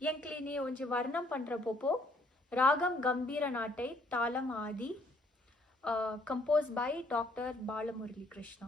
என்கிளி ஒன்று வர்ணம் பண்ணுறப்போ ராகம் கம்பீர நாட்டை தாளம் ஆதி composed by Dr. Balamurali Krishna.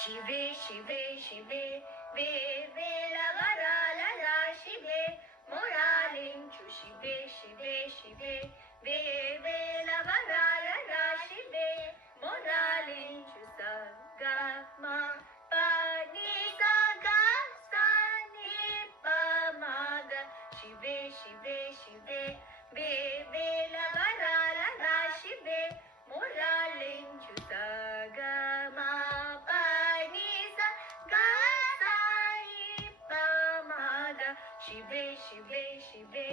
शिवे शिवे शिवे वे वेलवरालला शिवे मोरालिंचु शिवे शिवे शिवे वे वेलवरालला शिवे मोरालिंचु सगा मा पानी सगा सानी पमाग शिवे शिवे शिवे वे वेलवरालला शिवे मोरालिंचु सगा मा शिवे शिवे शिवे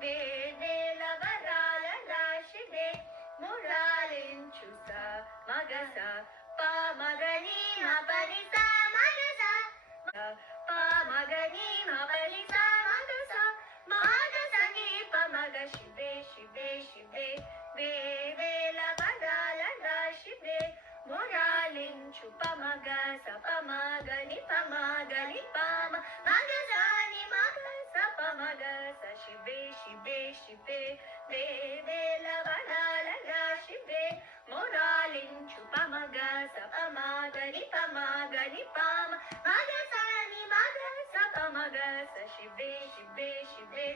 वे वेलवरालला शिवे मोरालिंचु सा मगसा पा मगनी मपनि सा मगसा पा मगनी मपनि सा मगसा मगसनि पमग शिवे शिवे शिवे वे वेलवरालला शिवे मोरालिंचु पमगसा पमगनि पम मगसानि मगसा पमगसा शिवे शिवे शिवे वे वेलवरालला शिवे मोरालिंचु पमगसा पमगनि पम मगसानि मगसा पमगसा शिवे शिवे शिवे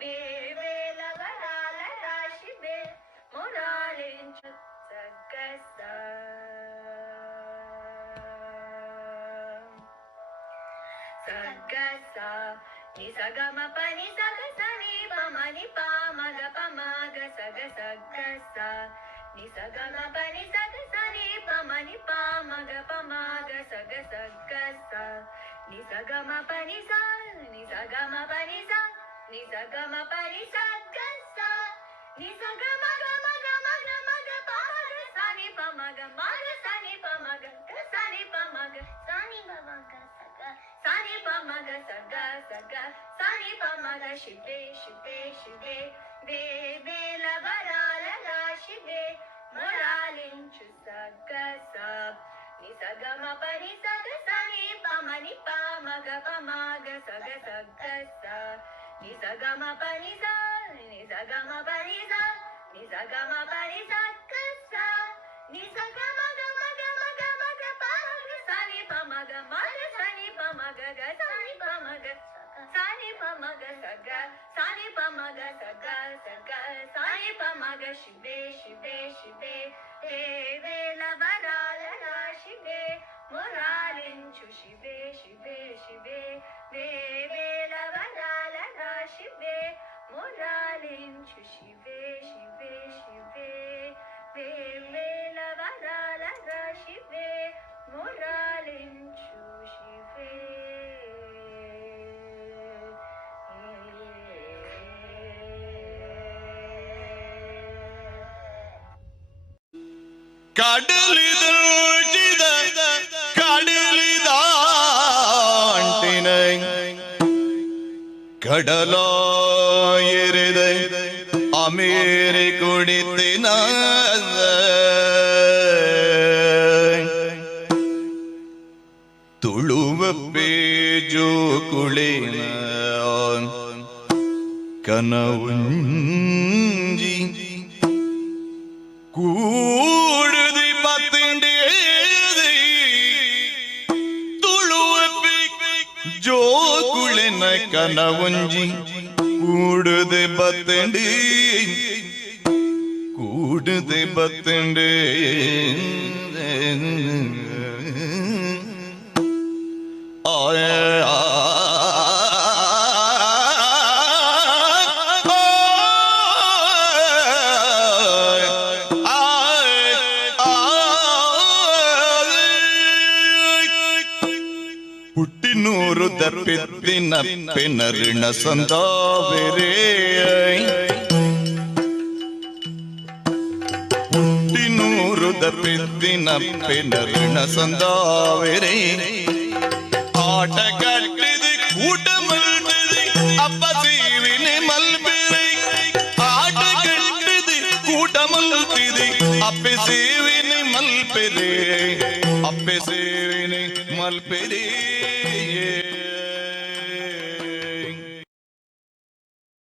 वे वेलवरालला शिवे मोरालिंचु सगसा सगसा नि सगम पनि सगसा नि पम नि पमग सग सगसा ni sa ga ma pa ni sa ga sa ni pa ma ga sa ga sa ni sa ga ma pa ni sa ni sa ga ma pa ni sa ni sa ga ma pa ni sa ga sa ni sa ga ma ga ma ga ma ga ma ga pa ma ga sa ni pa ma ga sa ni pa ma ga sa ni pa ma ga sa ni pa ma ga sa ga sa ni pa ma ga sa ga sa ni pa ma ga shive shive shive ve ve la va la shive moralinchu sa ga sa ni sa ga ma pa ni sa ga sa ni pa ma ga sa ga sa ni sa ga ma pa ni sa ni sa ga ma pa ni sa ni sa ga ma pa ni sa ga sa ni sa ga ma ga ma ga ma ga ma ga pa ma ga sa ni pa ma ga sa ni pa ma ga sa ni pa ma ga sa ni pa ma ga sa ga sa ni pa ma ga sa ga sa ni pa ma ga shive shive shive ve la va la shive moralinchu shive shive shive ve la va la shive moralinchu shive shive shive ve la va la shive moralinchu shive കടലിതൂഴ്ചിത കടലിതാണ്ടിന കടലായരുത അമേരി കുടിത്തിന തുളുവ പേജു കുളിന കനവുഞ്ചി കൂടുതി പത്തിൻ്റെ തുളുവപ്പി ജോകുളിന കനവുഞ്ചി കൂടുതി പത്തിൻ്റെ കൂടുതി പത്തിൻ്റെ ആയ ಹುಟ್ಟಿನೂರು ದಪ್ಪಿದ್ದಿನ ಪೆನರಿಣ ಸಂದಾವೆರೇ ಹುಟ್ಟಿನೂರು ದಪ್ಪಿದ್ದಿನ ಪೆನರಿಣ ಸಂದಾವೆರೇ ಆಟ ಕಟ್ಟಿದೆ ಕೂಟ ಮಲ್ಟಿದೆ ಅಪ್ಪ ಸೀವಿನಿ ಮಲ್ಬಿರಿ ಆಟ ಕಟ್ಟಿದೆ ಕೂಟ ಮಲ್ತಿದೆ ಅಪ್ಪೆ ಸೇವಿನಿ ಮಲ್ಪಿದೆ ಅಪ್ಪೆ